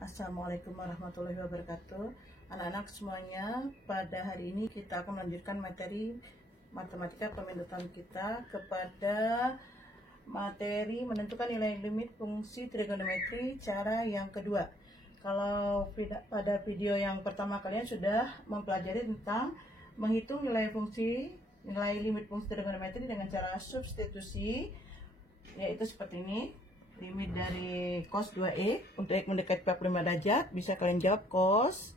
Assalamualaikum warahmatullahi wabarakatuh. Anak-anak semuanya, pada hari ini kita akan melanjutkan materi matematika pemindutan kita kepada materi menentukan nilai limit fungsi trigonometri cara yang kedua. Kalau pada video yang pertama kalian sudah mempelajari tentang menghitung nilai limit fungsi trigonometri dengan cara substitusi, yaitu seperti ini. Limit dari cos 2x untuk x mendekati 45 derajat, bisa kalian jawab cos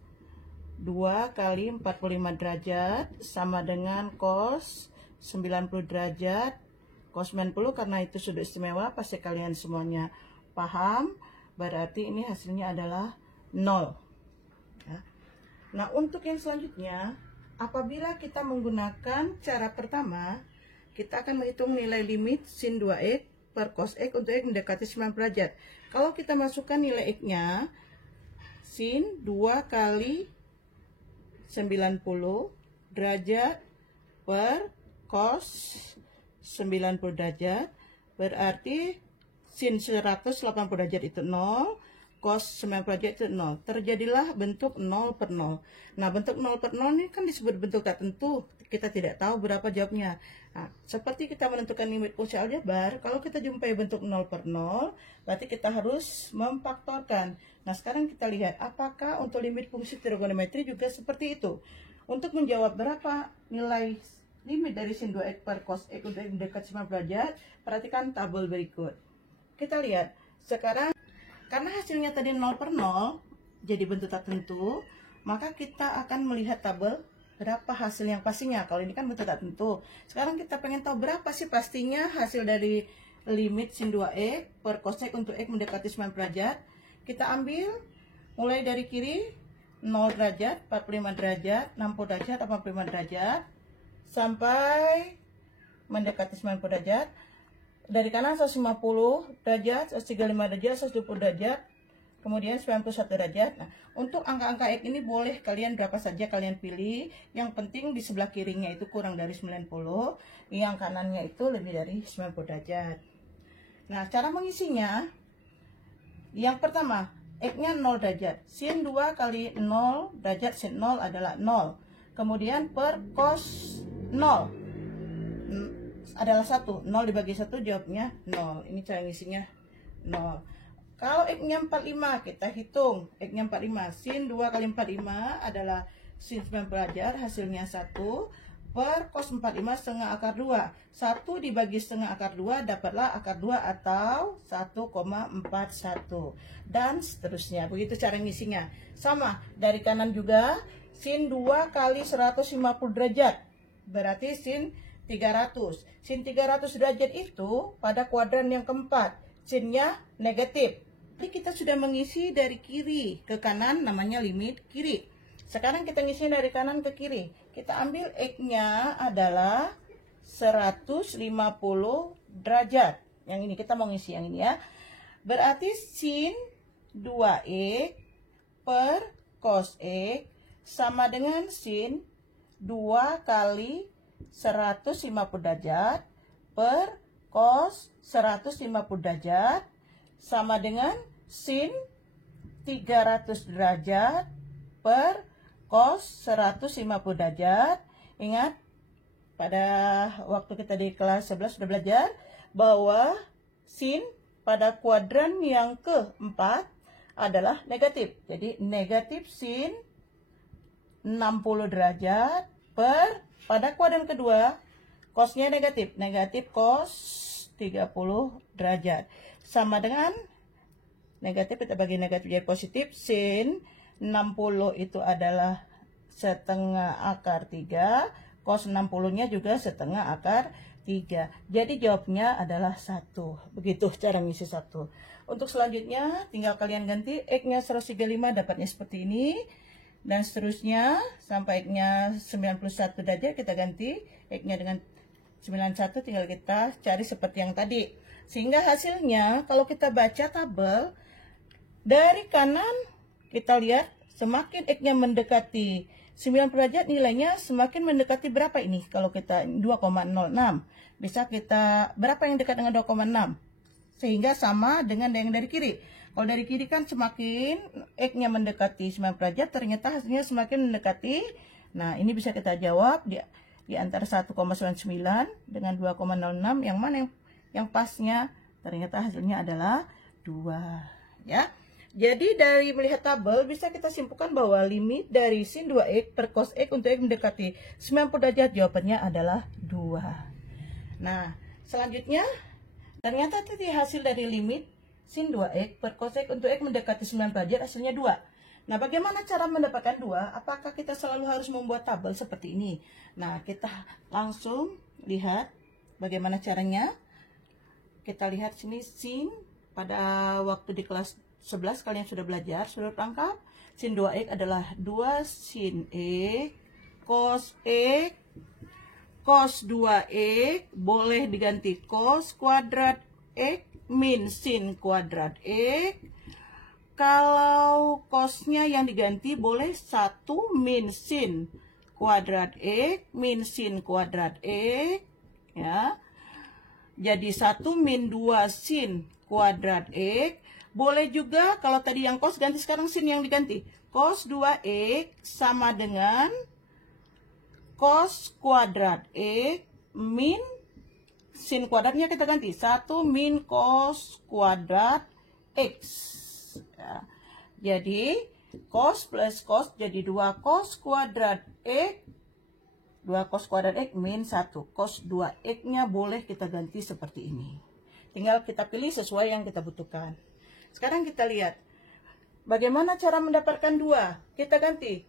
2 kali 45 derajat sama dengan cos 90 derajat. Cos 90 karena itu sudut istimewa, pasti kalian semuanya paham. Berarti ini hasilnya adalah 0 ya. Nah, untuk yang selanjutnya, apabila kita menggunakan cara pertama, kita akan menghitung nilai limit sin 2x per cos x untuk x mendekati 90 derajat. Kalau kita masukkan nilai x-nya, sin 2 kali 90 derajat per cos 90 derajat, berarti sin 180 derajat itu 0, cos 90 derajat itu 0. Terjadilah bentuk 0 per 0. Nah, bentuk 0 per 0 ini kan disebut bentuk tak tentu. Kita tidak tahu berapa jawabnya. Nah, seperti kita menentukan limit fungsi aljabar, kalau kita jumpai bentuk 0 per 0, berarti kita harus memfaktorkan. Nah, sekarang kita lihat apakah untuk limit fungsi trigonometri juga seperti itu. Untuk menjawab berapa nilai limit dari sin 2x per cos x untuk x mendekati 90 derajat, perhatikan tabel berikut. Kita lihat, sekarang karena hasilnya tadi 0 per 0, jadi bentuk tak tentu, maka kita akan melihat tabel berapa hasil yang pastinya. Kalau ini kan bentuk tak tentu. Sekarang kita pengen tahu berapa sih pastinya hasil dari limit sin 2x per cos x untuk x mendekati 90 derajat. Kita ambil mulai dari kiri 0 derajat, 45 derajat, 60 derajat, 85 derajat, sampai mendekati 90 derajat. Dari kanan 150 derajat, 135 derajat, 120 derajat, kemudian 91 derajat. Nah, untuk angka-angka X ini boleh kalian berapa saja kalian pilih. Yang penting di sebelah kirinya itu kurang dari 90, yang kanannya itu lebih dari 90 derajat. Nah, cara mengisinya, yang pertama, X-nya 0 derajat. Sin 2 kali 0 derajat, sin 0 adalah 0. Kemudian per cos 0 adalah 1. 0 dibagi 1 jawabnya 0. Ini cara ngisinya 0. Kalau X-nya 45, kita hitung. X-nya 45. Sin 2 kali 45 adalah sin 90 derajat, hasilnya 1. Per cos 45 setengah akar 2. 1 dibagi setengah akar 2, dapatlah akar 2 atau 1,41. Dan seterusnya. Begitu cara ngisinya. Sama, dari kanan juga. Sin 2 kali 150 derajat. Berarti sin 300. Sin 300 derajat itu pada kuadran yang keempat. Sinnya negatif. Jadi kita sudah mengisi dari kiri ke kanan, namanya limit kiri. Sekarang kita ngisi dari kanan ke kiri. Kita ambil X-nya adalah 150 derajat. Yang ini kita mau ngisi yang ini ya. Berarti sin 2x per cos x sama dengan sin 2 kali 150 derajat per cos 150 derajat sama dengan sin 300 derajat per cos 150 derajat. Ingat, pada waktu kita di kelas 11 sudah belajar bahwa sin pada kuadran yang keempat adalah negatif. Jadi negatif sin 60 derajat per pada kuadran kedua, cosnya negatif. Negatif cos 30 derajat. Sama dengan negatif, kita bagi negatif jadi positif. Sin 60 itu adalah setengah akar 3. Cos 60-nya juga setengah akar 3. Jadi jawabnya adalah 1. Begitu cara ngisi 1. Untuk selanjutnya, tinggal kalian ganti. X-nya 135 dapatnya seperti ini. Dan seterusnya sampai X-nya 91 derajat kita ganti X-nya dengan 91, tinggal kita cari seperti yang tadi. Sehingga hasilnya kalau kita baca tabel dari kanan, kita lihat semakin X-nya mendekati 90 derajat, nilainya semakin mendekati berapa ini? Kalau kita 2,06, bisa kita berapa yang dekat dengan 2,6? Sehingga sama dengan yang dari kiri. Kalau dari kiri kan semakin X-nya mendekati 9 derajat, ternyata hasilnya semakin mendekati. Nah, ini bisa kita jawab di antara 1,99 dengan 2,06, yang mana yang pasnya? Ternyata hasilnya adalah 2, ya. Jadi dari melihat tabel bisa kita simpulkan bahwa limit dari sin 2x per cos x untuk x mendekati 90 derajat jawabannya adalah 2. Nah, selanjutnya ternyata tadi hasil dari limit sin 2x per cos x untuk x mendekati 9 derajat hasilnya 2. Nah, bagaimana cara mendapatkan 2? Apakah kita selalu harus membuat tabel seperti ini? Nah, kita langsung lihat bagaimana caranya. Kita lihat sini sin pada waktu di kelas 11 kalian sudah belajar sudut pangkat. Sin 2x adalah 2 sin x cos x cos 2x boleh diganti cos kuadrat x min sin kuadrat x. Kalau cosnya yang diganti boleh 1 min sin kuadrat x min sin kuadrat x, ya. Jadi 1 min 2 sin kuadrat x. Boleh juga kalau tadi yang cos ganti, sekarang sin yang diganti. Cos 2x sama dengan cos kuadrat x min sin kuadratnya kita ganti 1 min cos kuadrat x, ya. Jadi cos plus cos jadi 2 cos kuadrat x, 2 cos kuadrat x min 1 cos 2x nya boleh kita ganti seperti ini. Tinggal kita pilih sesuai yang kita butuhkan. Sekarang kita lihat bagaimana cara mendapatkan 2. Kita ganti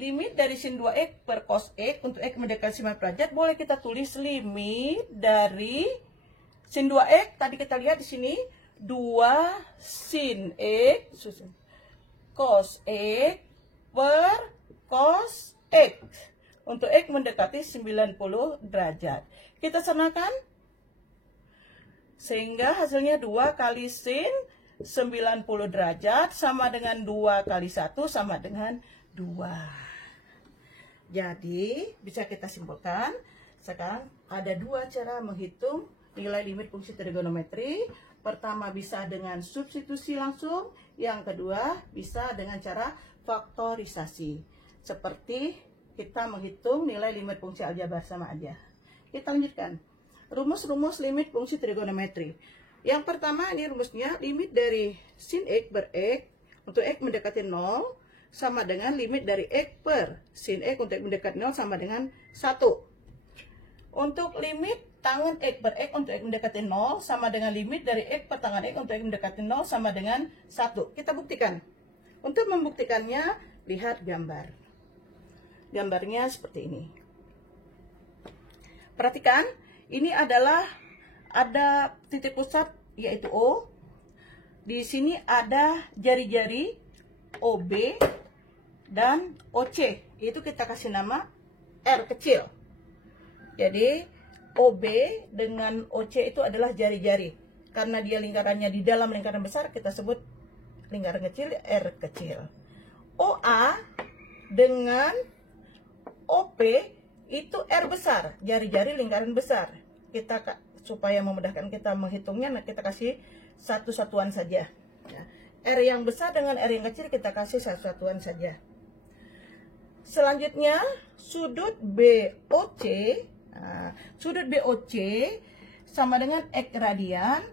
limit dari sin 2x per cos x untuk x mendekati 9 derajat. Boleh kita tulis limit dari sin 2x. Tadi kita lihat di sini 2 sin x cos x per cos x untuk x mendekati 90 derajat. Kita samakan sehingga hasilnya 2 kali sin 90 derajat sama dengan 2 kali 1 sama dengan 2. Jadi bisa kita simpulkan sekarang ada 2 cara menghitung nilai limit fungsi trigonometri. Pertama bisa dengan substitusi langsung, yang kedua bisa dengan cara faktorisasi. Seperti kita menghitung nilai limit fungsi aljabar sama aja. Kita lanjutkan. Rumus-rumus limit fungsi trigonometri. Yang pertama ini rumusnya limit dari sin x per x untuk x mendekati 0 sama dengan limit dari x per sin x untuk x mendekati 0 sama dengan 1. Untuk limit tangen x per x untuk x mendekati 0 sama dengan limit dari x per tangen x untuk x mendekati 0 sama dengan 1. Kita buktikan. Untuk membuktikannya, lihat gambar. Gambarnya seperti ini. Perhatikan, ini adalah ada titik pusat yaitu O. Di sini ada jari-jari OB dan OC. Itu kita kasih nama R kecil. Jadi OB dengan OC itu adalah jari-jari. Karena dia lingkarannya di dalam lingkaran besar, kita sebut lingkaran kecil R kecil. OA dengan OP itu R besar, jari-jari lingkaran besar. Kita supaya memudahkan kita menghitungnya, nah kita kasih satu satuan saja. Ya. R yang besar dengan R yang kecil kita kasih satu satuan saja. Selanjutnya sudut BOC, nah, sudut BOC sama dengan X radian.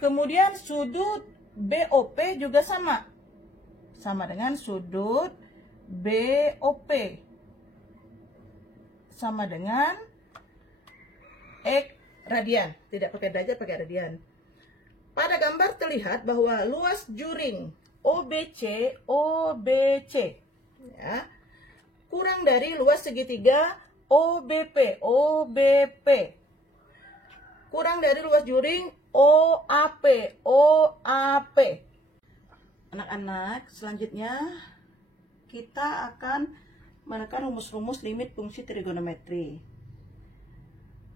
Kemudian sudut BOP juga sama dengan sudut BOP sama dengan X radian, tidak pakai derajat, pakai radian. Pada gambar terlihat bahwa luas juring OBC ya, kurang dari luas segitiga OBP kurang dari luas juring OAP. Anak-anak, selanjutnya kita akan menekan rumus-rumus limit fungsi trigonometri.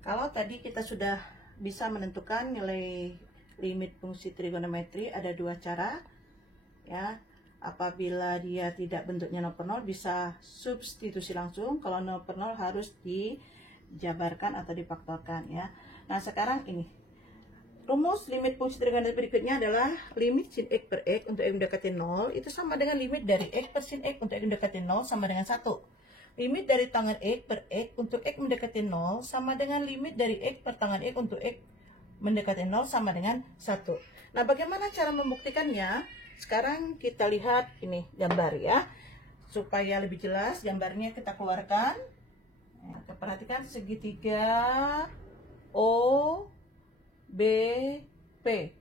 Kalau tadi kita sudah bisa menentukan nilai limit fungsi trigonometri, ada 2 cara. Ya, apabila dia tidak bentuknya 0 per 0 bisa substitusi langsung. Kalau 0 per 0 harus dijabarkan atau difaktorkan ya. Nah, sekarang ini Rumus limit fungsi trigonometri berikutnya adalah limit sin X per X untuk X mendekati 0 itu sama dengan limit dari X per sin X untuk X mendekati 0 sama dengan 1. Limit dari tangan X per X untuk X mendekati 0 sama dengan limit dari X per tangan X untuk X mendekati 0 sama dengan 1. Nah, bagaimana cara membuktikannya? Sekarang kita lihat ini gambar ya. Supaya lebih jelas gambarnya kita keluarkan. Nah, kita perhatikan segitiga O B P.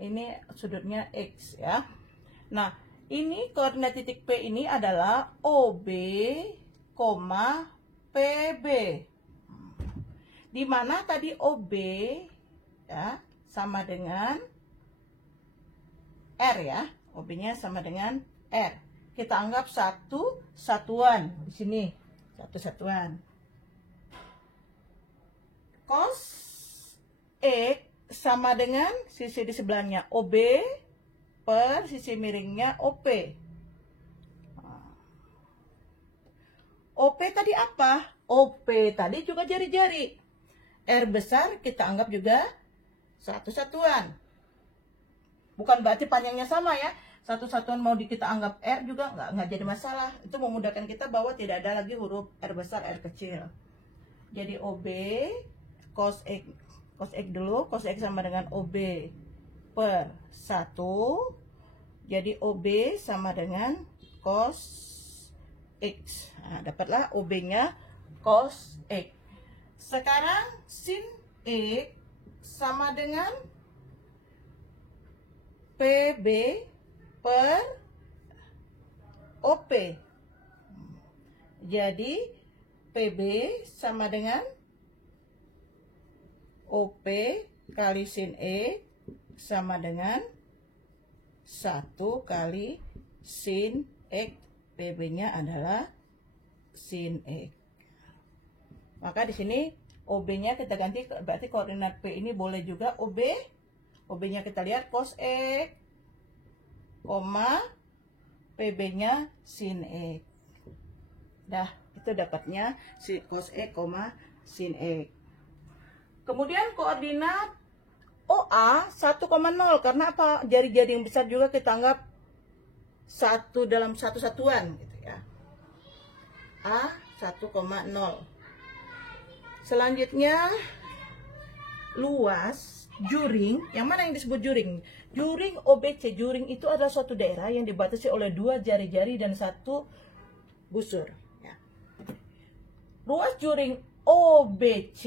Ini sudutnya X ya. Nah, ini koordinat titik P ini adalah OB, PB. Di mana tadi OB ya sama dengan R ya. OB-nya sama dengan R. Kita anggap satu satuan di sini. Satu satuan. Cos X sama dengan sisi di sebelahnya OB per sisi miringnya OP. OP tadi apa? OP tadi juga jari-jari. R besar kita anggap juga satu satuan. Bukan berarti panjangnya sama ya. Satu satuan mau kita anggap R juga nggak jadi masalah. Itu memudahkan kita bahwa tidak ada lagi huruf R besar, R kecil. Jadi OB cos X. Cos X dulu, cos X sama dengan OB per 1. Jadi OB sama dengan cos X. Nah, dapatlah OB-nya cos X. Sekarang sin X sama dengan PB per OP. Jadi PB sama dengan OP kali sin E sama dengan 1 kali sin X. PB-nya adalah sin X. Maka di sini OB-nya kita ganti, berarti koordinat P ini boleh juga OB. OB-nya kita lihat cos X, PB-nya sin X. Dah, itu dapatnya si cos X, sin X. Kemudian koordinat OA 1,0 karena apa? Jari-jari yang besar juga kita anggap satu dalam satu satuan gitu ya. A 1,0. Selanjutnya luas juring, yang mana yang disebut juring? Juring OBC. Juring itu adalah suatu daerah yang dibatasi oleh dua jari-jari dan satu busur ya. Luas juring OBC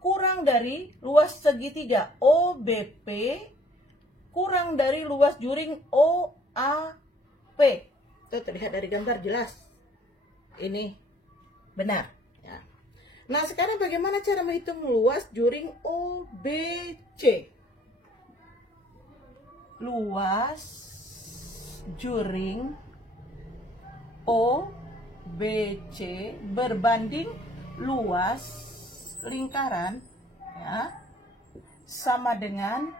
kurang dari luas segitiga OBP kurang dari luas juring OAP. Itu terlihat dari gambar jelas. Ini benar ya. Nah, sekarang bagaimana cara menghitung luas juring OBC? Luas juring OBC berbanding luas lingkaran ya sama dengan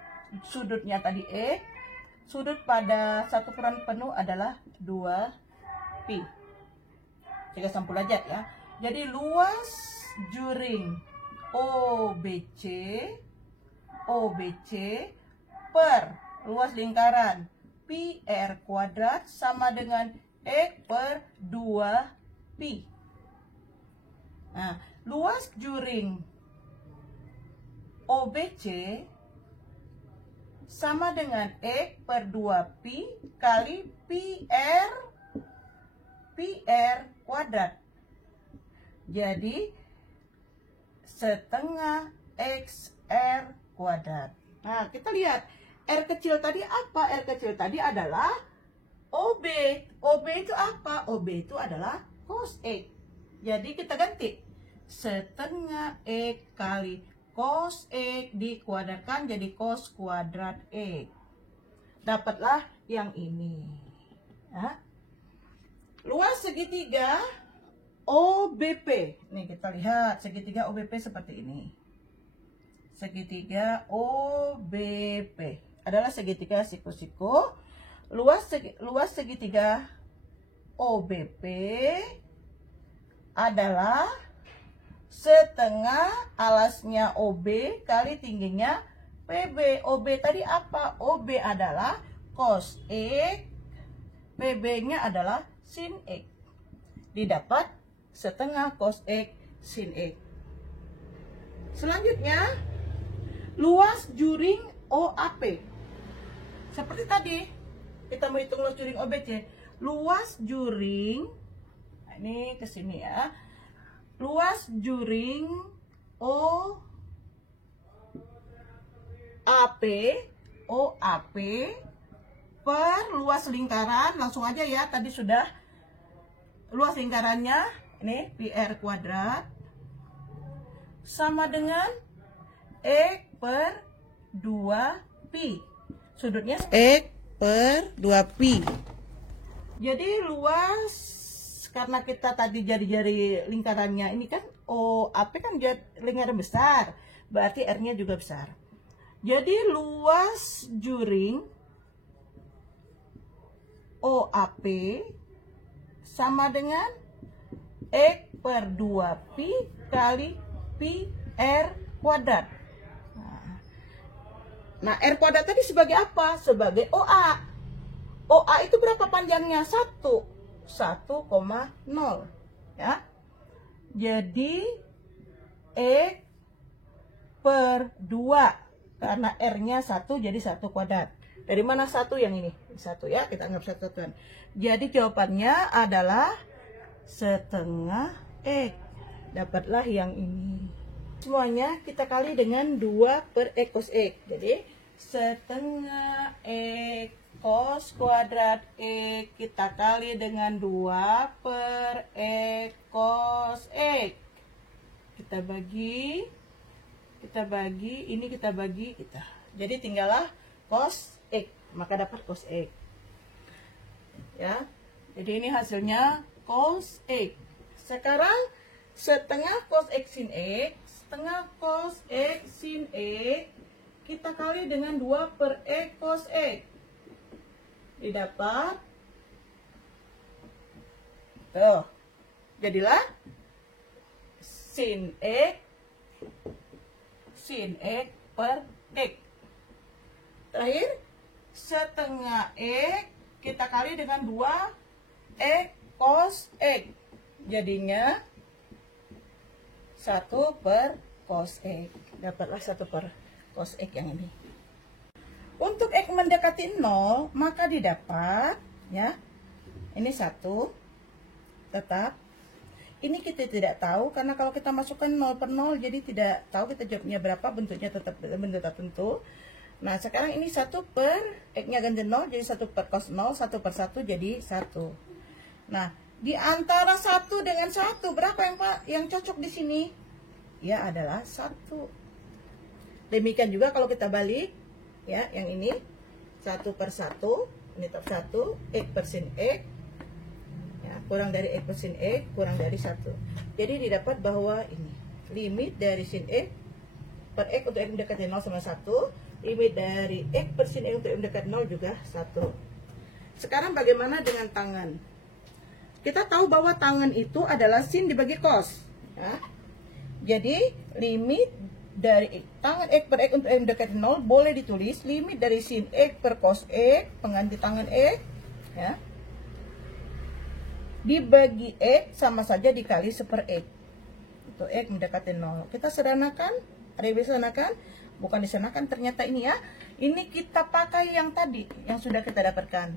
sudutnya tadi E. Sudut pada satu ukuran penuh adalah 2pi. Kita sampul aja ya. Jadi luas juring OBC per luas lingkaran pi R kuadrat sama dengan E per 2pi. Nah, luas juring OBC sama dengan X per 2pi kali pi R kuadrat. Jadi setengah XR kuadrat. Nah, kita lihat R kecil tadi apa? R kecil tadi adalah OB. OB itu apa? OB itu adalah cos X. Jadi kita ganti setengah X kali cos X dikuadratkan jadi cos kuadrat X. Dapatlah yang ini. Ya. Luas segitiga OBP. Nih kita lihat segitiga OBP seperti ini. Segitiga OBP adalah segitiga siku-siku. Luas segitiga OBP adalah setengah alasnya OB kali tingginya PB. OB tadi apa? OB adalah cos X, PB-nya adalah sin X. Didapat setengah cos X sin X. Selanjutnya, luas juring OAP. Seperti tadi, kita mau hitung luas juring OBC. Luas juring, nah ini ke sini ya. Luas juring OAP per luas lingkaran, langsung aja ya, tadi sudah luas lingkarannya ini PR kuadrat sama dengan X per 2pi, sudutnya X per 2pi. Jadi luas, karena kita tadi jari-jari lingkarannya ini kan OAP kan lingkaran besar, berarti R-nya juga besar. Jadi luas juring OAP sama dengan X per 2pi kali pi R kuadrat. Nah, R kuadrat tadi sebagai apa? Sebagai OA. OA itu berapa panjangnya? 1,0 ya. Jadi X per 2, karena R-nya 1 jadi 1 kuadrat. Dari mana 1 yang ini? 1 ya, kita anggap 1 satuan. Jadi jawabannya adalah setengah X. Dapatlah yang ini. Semuanya kita kali dengan 2 per X cos X. Jadi setengah X cos kuadrat X kita kali dengan 2 per X cos X. Kita bagi, ini kita bagi kita. Jadi tinggallah cos X, maka dapat cos X. Ya. Jadi ini hasilnya cos X. Sekarang setengah cos X sin X, setengah cos X sin X kita kali dengan 2 per X cos X. Didapat tuh. Jadilah sin X per X. Terakhir, setengah X kita kali dengan 2 X cos X. Jadinya 1 per cos X. Dapatlah 1 per cos X yang ini. Untuk X mendekati 0, maka didapat, ya, ini 1, tetap. Ini kita tidak tahu, karena kalau kita masukkan 0 per 0, jadi tidak tahu kita jawabnya berapa, bentuknya tetap bentuk tertentu. Nah, sekarang ini 1 per, X-nya ganti 0, jadi 1 per cos 0, 1 per 1 jadi 1. Nah, di antara 1 dengan 1, berapa yang cocok di sini? Ya, adalah 1. Demikian juga kalau kita balik, ya, yang ini 1 per 1, ini tetap 1, X per sin X, ya, kurang dari X per sin X, kurang dari 1. Jadi didapat bahwa ini limit dari sin X per X untuk X mendekati 0 sama 1, limit dari X per sin X untuk X mendekati 0 juga 1. Sekarang bagaimana dengan tangan? Kita tahu bahwa tangan itu adalah sin dibagi cos, ya. Jadi limit dari tangan X per X untuk X mendekati 0 boleh ditulis limit dari sin X per cos X, pengganti tangan X, ya, dibagi X sama saja dikali 1 per X untuk X mendekati 0. Kita sederhanakan, ada yang bisa sederhanakan? Bukan disederhanakan, ternyata ini ya, ini kita pakai yang tadi yang sudah kita dapatkan.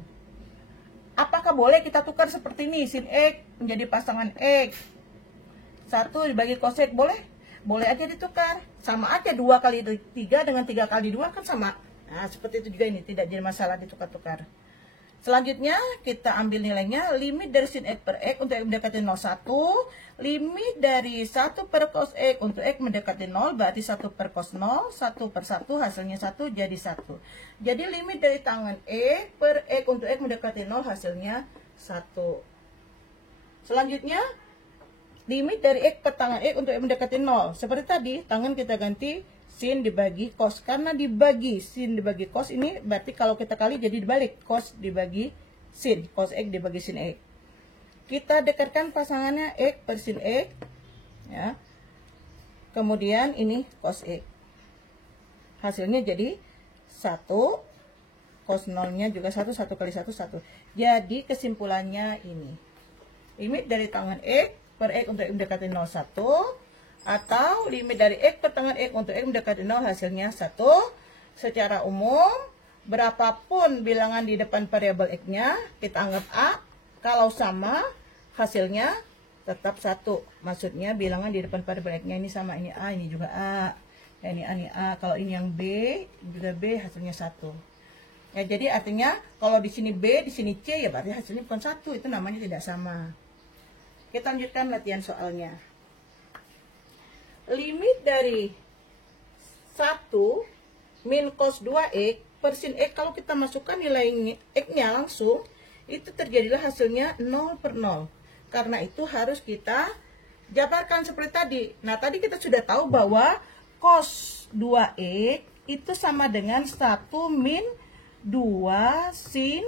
Apakah boleh kita tukar seperti ini, sin X menjadi pasangan X 1 dibagi cos X? Boleh? Boleh aja ditukar. Sama aja 2 kali 3 dengan 3 kali 2 kan sama. Nah, seperti itu juga ini, tidak jadi masalah ditukar-tukar. Selanjutnya kita ambil nilainya, limit dari sin X per X untuk X mendekati 0 1, limit dari 1 per cos X untuk X mendekati 0, berarti 1 per cos 0, 1 per 1 hasilnya 1 jadi 1. Jadi limit dari tangan X per X untuk X mendekati 0 hasilnya 1. Selanjutnya limit dari X per tangan X untuk X mendekati 0. Seperti tadi, tangan kita ganti sin dibagi cos. Karena dibagi sin dibagi cos ini berarti kalau kita kali jadi dibalik. Cos dibagi sin. Cos X dibagi sin X. Kita dekatkan pasangannya X per sin X. Ya. Kemudian ini cos X. hasilnya jadi 1, cos 0-nya juga 1, 1 kali 1, 1. Jadi kesimpulannya ini, limit dari tangan X per X untuk X mendekati 0, 1, atau limit dari X per tangan X untuk X mendekati 0 hasilnya 1. Secara umum, berapapun bilangan di depan variabel X-nya, kita anggap A. Kalau sama, hasilnya tetap 1. Maksudnya bilangan di depan variabel X-nya ini sama, ini A, ini juga A. Ya, ini A, ini A. Kalau ini yang B, juga B, hasilnya 1. Ya, jadi artinya kalau di sini B, di sini C, ya berarti hasilnya bukan 1. Itu namanya tidak sama. Kita lanjutkan latihan soalnya. Limit dari 1 min cos 2X per sin X, kalau kita masukkan nilai X-nya langsung, itu terjadilah hasilnya 0 per 0. Karena itu harus kita jabarkan seperti tadi. Nah, tadi kita sudah tahu bahwa cos 2X itu sama dengan 1 min 2 sin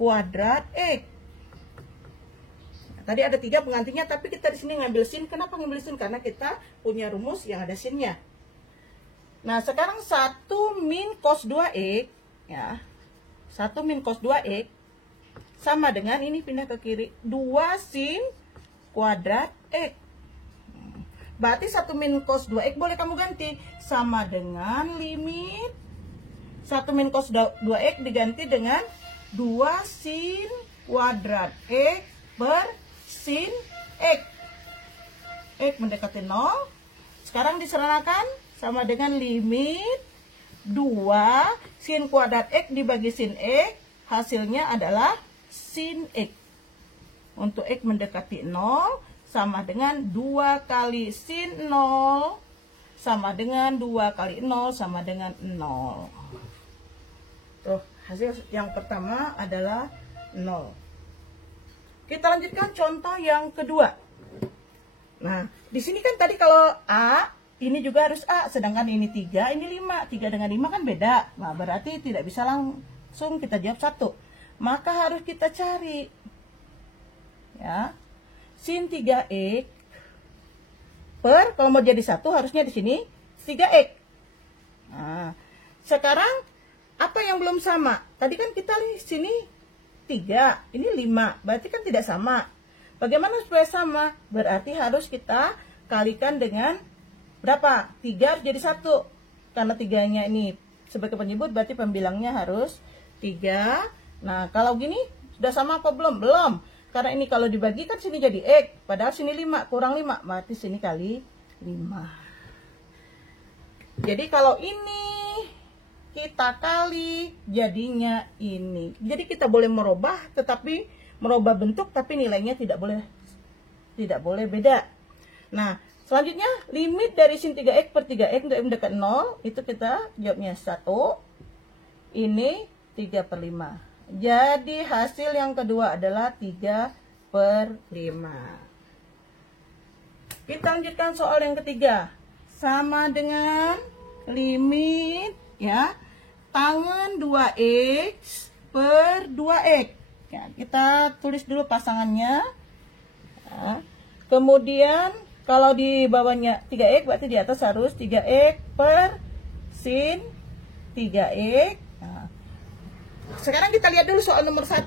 kuadrat X. Nah, tadi ada 3 penggantinya, tapi kita di sini ngambil sin. Kenapa ngambil sin? Karena kita punya rumus yang ada sinnya. Nah, sekarang 1 min cos 2X, ya. 1 min cos 2X sama dengan, ini pindah ke kiri, 2 sin kuadrat X. Berarti 1 min cos 2X boleh kamu ganti sama dengan limit 1 min cos 2X diganti dengan 2 sin kuadrat X per sin X. X mendekati 0. Sekarang diserahkan sama dengan limit 2 sin kuadrat X dibagi sin X. Hasilnya adalah sin X. Untuk X mendekati 0 sama dengan 2 kali sin 0 sama dengan 2 kali 0 sama dengan 0. Tuh, hasil yang pertama adalah 0. Kita lanjutkan contoh yang kedua. Nah, di sini kan tadi kalau A, ini juga harus A, sedangkan ini 3, ini 5. 3 dengan 5 kan beda. Nah, berarti tidak bisa langsung kita jawab 1. Maka harus kita cari. Ya. Sin 3X per, kalau mau jadi 1 harusnya di sini 3X. Nah, sekarang apa yang belum sama? Tadi kan kita di sini 3, ini 5. Berarti kan tidak sama. Bagaimana supaya sama? Berarti harus kita kalikan dengan berapa? 3 jadi 1. Karena 3-nya ini sebagai penyebut, berarti pembilangnya harus 3. Nah, kalau gini, sudah sama apa belum? Belum. Karena ini kalau dibagi kan sini jadi X. Padahal sini 5, kurang 5. Berarti sini kali 5. Jadi kalau ini kita kali, jadinya ini. Jadi kita boleh merubah, tetapi merubah bentuk, tapi nilainya tidak boleh beda. Nah, selanjutnya limit dari sin 3X per 3X untuk M dekat 0, itu kita jawabnya 1. Ini 3 per 5. Jadi hasil yang kedua adalah 3 per 5. Kita lanjutkan soal yang ketiga. Sama dengan limit, ya, tangan 2X per 2X. Ya, kita tulis dulu pasangannya. Ya. Kemudian kalau di bawahnya 3X, berarti di atas harus 3X per sin 3X. Nah, sekarang kita lihat dulu soal nomor 1.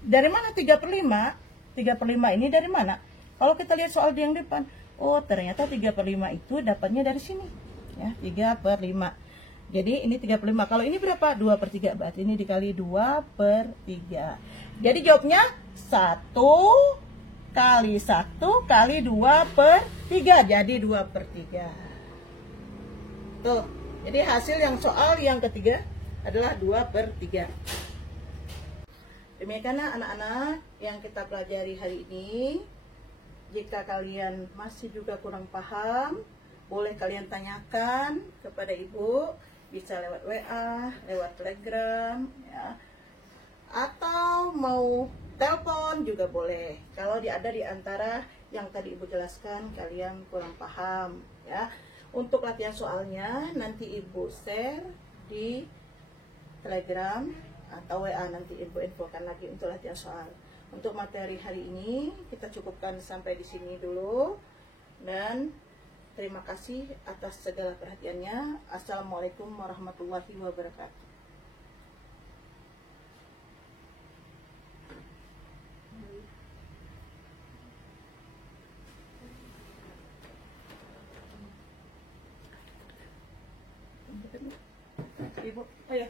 Dari mana 3 per 5? 3 per 5 ini dari mana? Kalau kita lihat soal yang depan, oh ternyata 3 per 5 itu dapatnya dari sini. Ya, 3 per 5. Jadi ini 3 per 5. Kalau ini berapa? 2 per 3. Berarti ini dikali 2 per 3. Jadi jawabnya 1 kali 1 kali 2 per 3. Jadi 2 per 3. Tuh. Jadi hasil yang soal yang ketiga adalah 2 per 3. Demikianlah anak-anak yang kita pelajari hari ini. Jika kalian masih juga kurang paham, boleh kalian tanyakan kepada ibu. Bisa lewat WA, lewat Telegram, ya. Atau mau telepon juga boleh. Kalau ada di antara yang tadi ibu jelaskan kalian kurang paham, ya. Untuk latihan soalnya nanti ibu share di Telegram atau WA, nanti ibu infokan lagi untuk latihan soal. Untuk materi hari ini kita cukupkan sampai di sini dulu, dan Terima kasih atas segala perhatiannya. Assalamualaikum warahmatullahi wabarakatuh. Ibu, oh ya.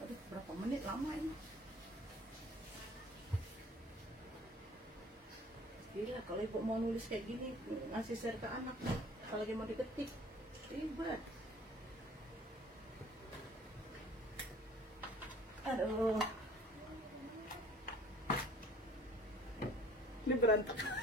Aduh, berapa menit lama ini? Gila, kalau ibu mau nulis kayak gini, ngasih share ke anak, kalau lagi mau diketik, ribet. Aduh, ini berantakan.